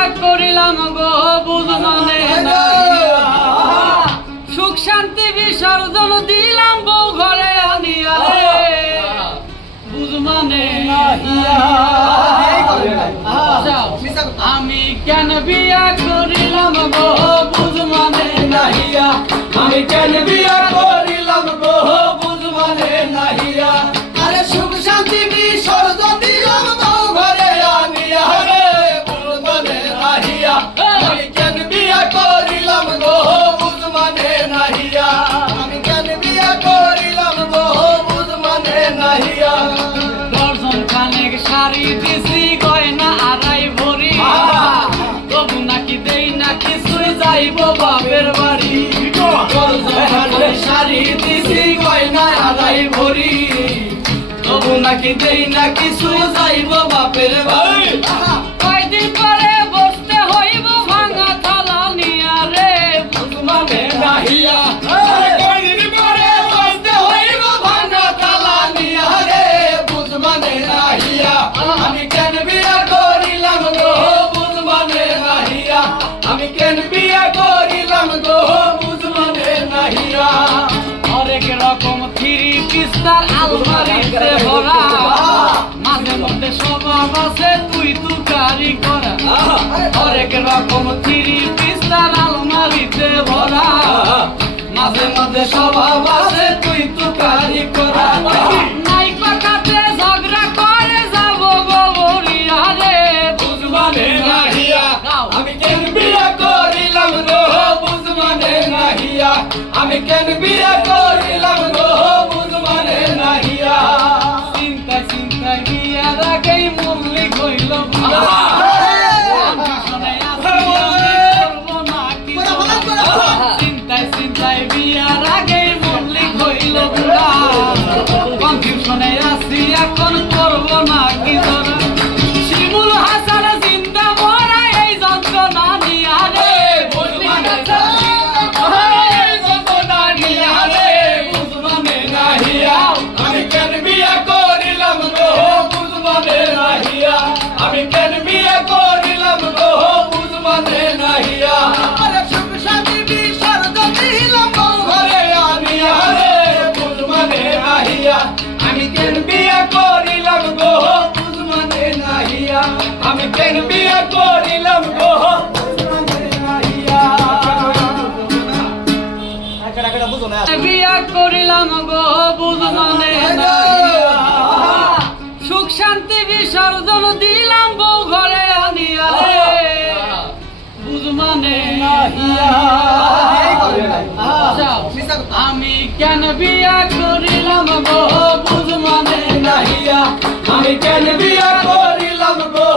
বিয়া করিলাম গো বুঝ মানে নাহিয়া সুখ শান্তি বিসর্জন দিলাম বউ ঘরে আনিয়া বুঝ মানে নাহিয়া আমি কেন বিয়া করিলাম গো বুঝ মানে নাহিয়া আমি কেন বিয়া করিলাম গো বুঝ মানে নাহিয়া আরে সুখ শান্তি বিসর্জন দিলাম বউ ঘরে আনিয়া রে বুঝ মানে নাহিয়া আমি কেন বিয়া করিলাম গো বুঝ মানে নাহিয়া আমি কেন বিয়া করিলাম গো বুঝ মানে নাহিয়া দর্শন খানেক শাড়ি দিছি গয়না আড়াই ভরি তবু নাকি দেই না কিছুই যাইব বাপের বাড়ি শাড়ি দিছি গয়না আড়াই ভরি তবু নাকি দেই না কিছুই যাইব বাপের বাড়ি কয়দিন পরে বসতে হইব ভাঙা থালা নিয়া রে বুঝ মানে নাহিয়া কয়দিন পরে বসতে হইব ভাঙা থালা নিয়া রে বুঝ মানে নাহিয়া আমি কেন বিয়া করিলাম গো বুঝ মানে নাহিয়া আমি কেন বিয়া করিলাম গো বুঝ মানে নাহিয়া হরেক রকম থ্রি পিস্তার আলমারিতে ভরা মাঝে মধ্যে স্বভাব আছে তুই তুকারি করা হরেক রকম থ্রি পিস্তার আলমারিতে ভরা মাঝে মধ্যে স্বভাব আছে তুই তুকারি করা নাই পাকাতে ঝগড়া করে যাব গোবরিয়া রে বুঝ মানে নাহিয়া আমি কেন বিয়া করিলাম গো বুঝ মানে নাহিয়া আমি কেন বিয়া করিলাম গো বুঝ মানে নাহিয়া চিন্তায় চিন্তায় বিয়ার আগেই মল্লিক হইল চিন্তায় চিন্তায় বিয়ার আগেই মল্লিক হইল বুড়া কনফিউশনে আছি এখন করবো না কি ধরা শিমুল হাসান জিন্দা মরা এই যন্ত্রণা নিয়া রে বুঝ মানে আমি কেন বিয়া করিলাম গো বুঝ মানে নাহিয়া আমি কেন বিয়া করিলাম গো বুঝ মানে নাহিয়া আরে সুখ শান্তি বিসর্জন দিলাম বউ ঘরে আনিয়া রে বুঝ মানে নাহিয়া আমি কেন বিয়া করিলাম গো বুঝ মানে নাহিয়া আমি কেন বিয়া করিলাম গো বুঝ মানে নাহিয়া বিয়া করিলাম গো বুঝ মানে নাহিয়া সুখ শান্তি বিসর্জন দিলাম বউ ঘরে আনিয়া বুঝ মানে নাহিয়া আমি কেন বিয়া করিলাম গো বুঝ মানে নাহিয়া আমি কেন বিয়া করিলাম গো